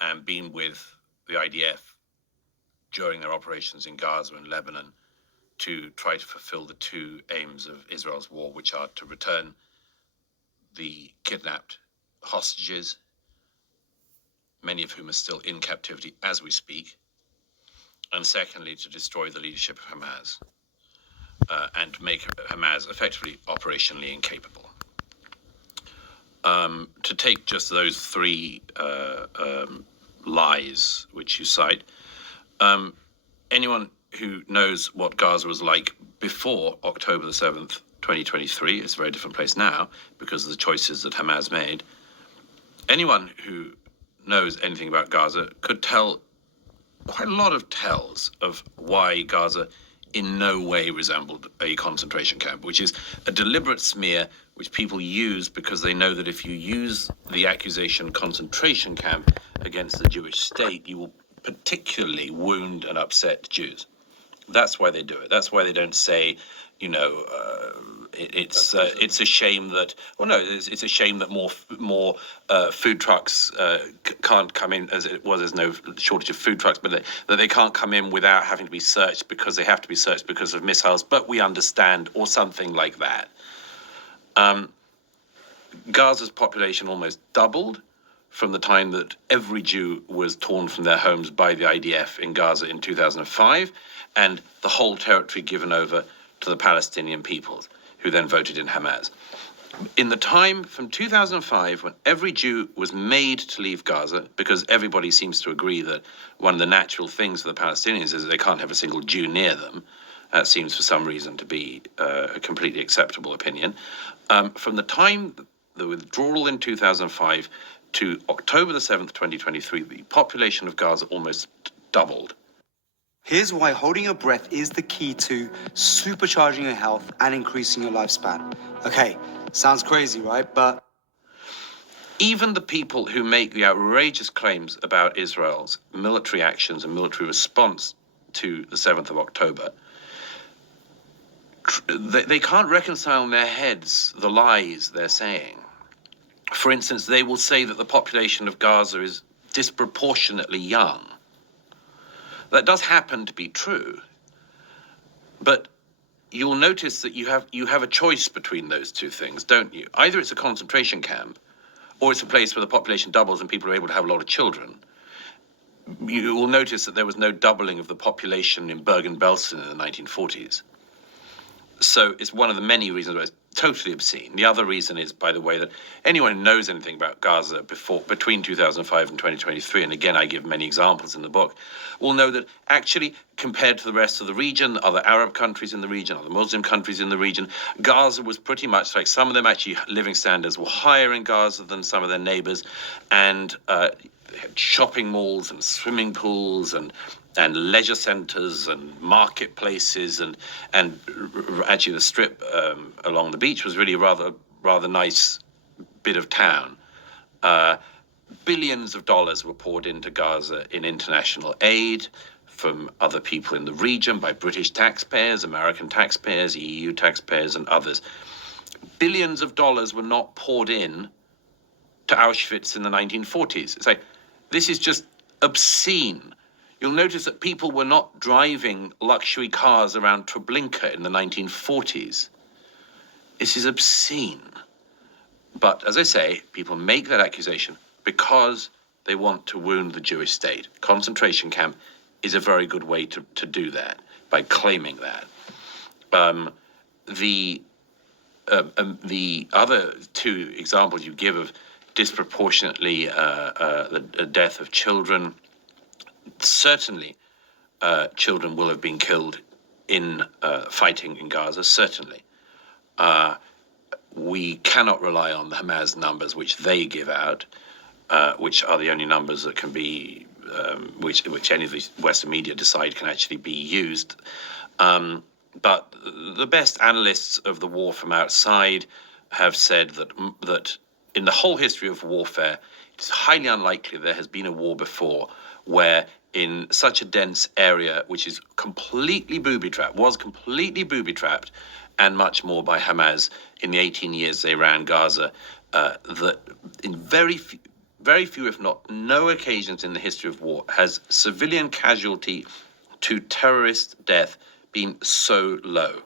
and been with the IDF during their operations in Gaza and Lebanon to try to fulfill the two aims of Israel's war, which are to return the kidnapped hostages, many of whom are still in captivity as we speak, and secondly, to destroy the leadership of Hamas and make Hamas effectively operationally incapable. To take just those three lies which you cite, anyone who knows what Gaza was like before October the 7th, 2023, it's a very different place now because of the choices that Hamas made. Anyone who knows anything about Gaza could tell quite a lot of tells of why Gaza in no way resembled a concentration camp, which is a deliberate smear which people use because they know that if you use the accusation concentration camp against the Jewish state, you will particularly wound and upset Jews. That's why they do it. That's why they don't say, it's a shame that, it's a shame that more food trucks can't come in, as it was. There's no shortage of food trucks, but that they can't come in without having to be searched because they have to be searched because of missiles. But we understand, or something like that. Gaza's population almost doubled from the time that every Jew was torn from their homes by the IDF in Gaza in 2005, and the whole territory given over to the Palestinian peoples, who then voted in Hamas. In the time from 2005, when every Jew was made to leave Gaza, because everybody seems to agree that one of the natural things for the Palestinians is that they can't have a single Jew near them. That seems for some reason to be a completely acceptable opinion. From the time the withdrawal in 2005 to October the 7th, 2023, the population of Gaza almost doubled. Here's why holding your breath is the key to supercharging your health and increasing your lifespan. Okay, sounds crazy, right? But even the people who make the outrageous claims about Israel's military actions and military response to the 7th of October, they can't reconcile in their heads the lies they're saying. For instance, they will say that the population of Gaza is disproportionately young. That does happen to be true, but you'll notice that you have a choice between those two things, don't you? Either it's a concentration camp, or it's a place where the population doubles and people are able to have a lot of children. You will notice that there was no doubling of the population in Bergen-Belsen in the 1940s. So it's one of the many reasons why it's totally obscene. The other reason is, by the way, that anyone who knows anything about Gaza between 2005 and 2023, and again, I give many examples in the book, will know that actually, compared to the rest of the region, other Arab countries in the region, other Muslim countries in the region, Gaza was pretty much like, some of them actually living standards were higher in Gaza than some of their neighbors, and they had shopping malls and swimming pools and leisure centers and marketplaces and actually the strip along the beach was really a rather nice bit of town. Billions of dollars were poured into Gaza in international aid from other people in the region, by British taxpayers, American taxpayers, EU taxpayers, and others. Billions of dollars were not poured in to Auschwitz in the 1940s. It's like, this is just obscene. You'll notice that people were not driving luxury cars around Treblinka in the 1940s. This is obscene. But as I say, people make that accusation because they want to wound the Jewish state. Concentration camp is a very good way to do that, by claiming that. The other two examples you give of disproportionately the death of children, certainly children will have been killed in fighting in Gaza, certainly. We cannot rely on the Hamas numbers which they give out, which are the only numbers that can be, which any of the Western media decide can actually be used. But the best analysts of the war from outside have said that in the whole history of warfare, it's highly unlikely there has been a war before where in such a dense area, which is completely booby-trapped, and much more by Hamas in the 18 years they ran Gaza, that in very very few, if not no occasions in the history of war has civilian casualty to terrorist death been so low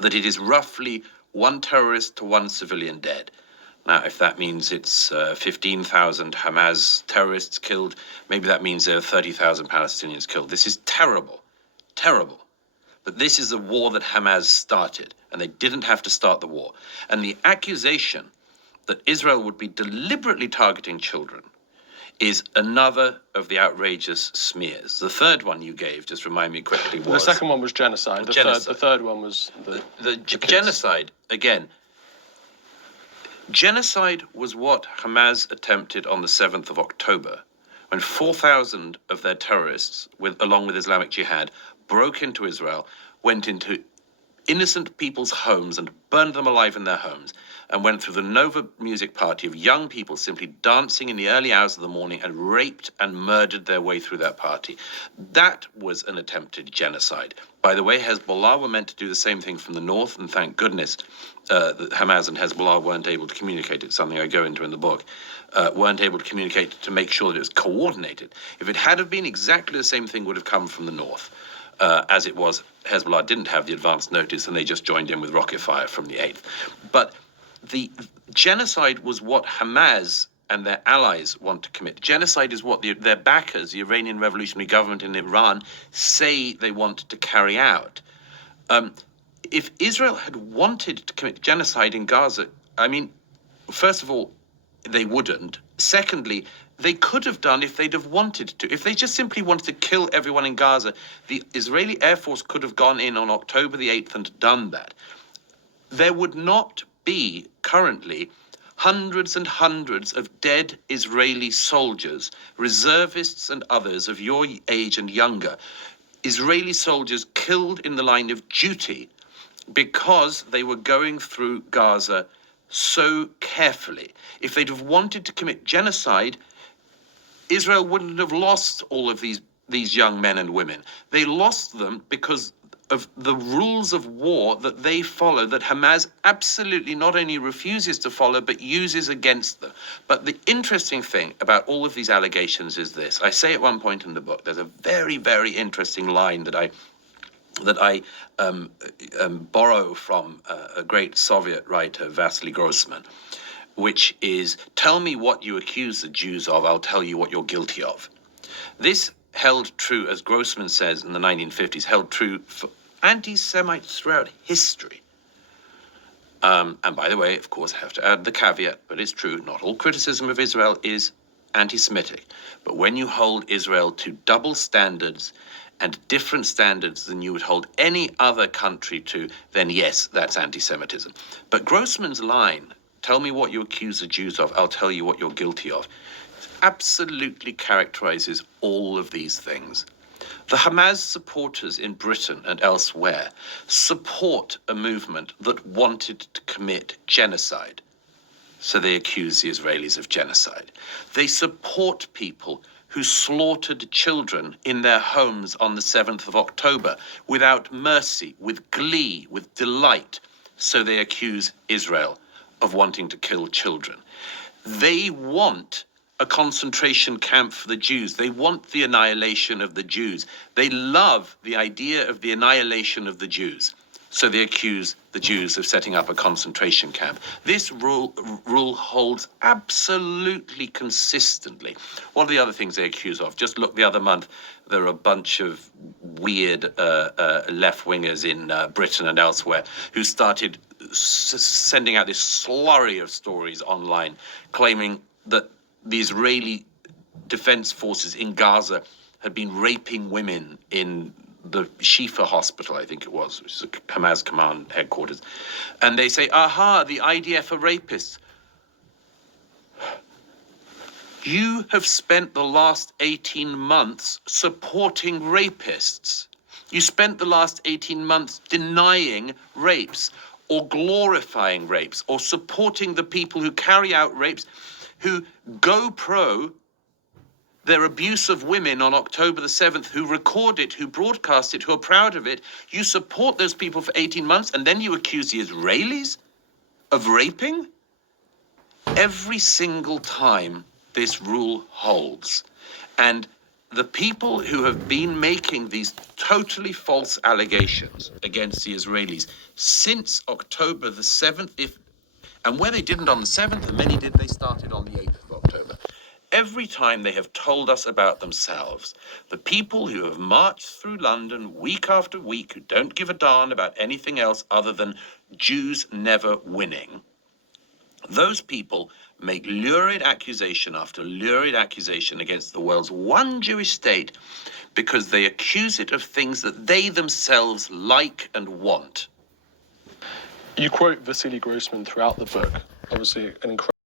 that it is roughly one terrorist to one civilian dead. Now, if that means it's 15,000 Hamas terrorists killed, maybe that means there are 30,000 Palestinians killed. This is terrible, terrible. But this is a war that Hamas started, and they didn't have to start the war. And the accusation that Israel would be deliberately targeting children is another of the outrageous smears. The third one you gave, just remind me quickly, was... The second one was genocide. The third one was the genocide, again. Genocide was what Hamas attempted on the 7th of October, when 4,000 of their terrorists, along with Islamic Jihad, broke into Israel, went into innocent people's homes and burned them alive in their homes, and went through the Nova music party of young people simply dancing in the early hours of the morning and raped and murdered their way through that party. That was an attempted genocide. By the way, Hezbollah were meant to do the same thing from the north, and thank goodness that Hamas and Hezbollah weren't able to communicate. It's something I go into in the book. Weren't able to communicate to make sure that it was coordinated. If it had have been exactly the same thing would have come from the north. As it was, Hezbollah didn't have the advance notice and they just joined in with rocket fire from the 8th. But the genocide was what Hamas and their allies want to commit. Genocide is what their backers, the Iranian Revolutionary Government in Iran, say they want to carry out. If Israel had wanted to commit genocide in Gaza, I mean, first of all, they wouldn't. Secondly, they could have done if they'd have wanted to. If they just simply wanted to kill everyone in Gaza, the Israeli Air Force could have gone in on October the 8th and done that. There would not be currently hundreds and hundreds of dead Israeli soldiers, reservists and others of your age and younger, Israeli soldiers killed in the line of duty because they were going through Gaza so carefully. If they'd have wanted to commit genocide, Israel wouldn't have lost all of these young men and women. They lost them because of the rules of war that they follow, that Hamas absolutely not only refuses to follow, but uses against them. But the interesting thing about all of these allegations is this. I say at one point in the book, there's a very, very interesting line that I borrow from a great Soviet writer, Vasily Grossman, which is, tell me what you accuse the Jews of, I'll tell you what you're guilty of. This held true, as Grossman says in the 1950s, held true for anti-Semites throughout history. And by the way, of course, I have to add the caveat, but it's true, not all criticism of Israel is anti-Semitic. But when you hold Israel to double standards and different standards than you would hold any other country to, then yes, that's anti-Semitism. But Grossman's line, tell me what you accuse the Jews of, I'll tell you what you're guilty of, absolutely characterizes all of these things. The Hamas supporters in Britain and elsewhere support a movement that wanted to commit genocide. So they accuse the Israelis of genocide. They support people who slaughtered children in their homes on the 7th of October without mercy, with glee, with delight. So they accuse Israel of wanting to kill children. They want a concentration camp for the Jews. They want the annihilation of the Jews. They love the idea of the annihilation of the Jews. So they accuse the Jews of setting up a concentration camp. This rule holds absolutely consistently. What are the other things they accuse of? Just look the other month, there are a bunch of weird left-wingers in Britain and elsewhere who started sending out this slurry of stories online claiming that the Israeli defense forces in Gaza had been raping women in the Shifa hospital, I think it was, which is a Hamas command headquarters. And they say, aha, the IDF are rapists. You have spent the last 18 months supporting rapists. You spent the last 18 months denying rapes or glorifying rapes or supporting the people who carry out rapes, who GoPro their abuse of women on October the 7th, who record it, who broadcast it, who are proud of it. You support those people for 18 months and then you accuse the Israelis of raping? Every single time this rule holds. And the people who have been making these totally false allegations against the Israelis since October the 7th, and where they didn't on the 7th, and many did, they started on the 8th of October. Every time they have told us about themselves, the people who have marched through London week after week, who don't give a darn about anything else other than Jews never winning, those people make lurid accusation after lurid accusation against the world's one Jewish state because they accuse it of things that they themselves like and want. You quote Vasily Grossman throughout the book, obviously an incredible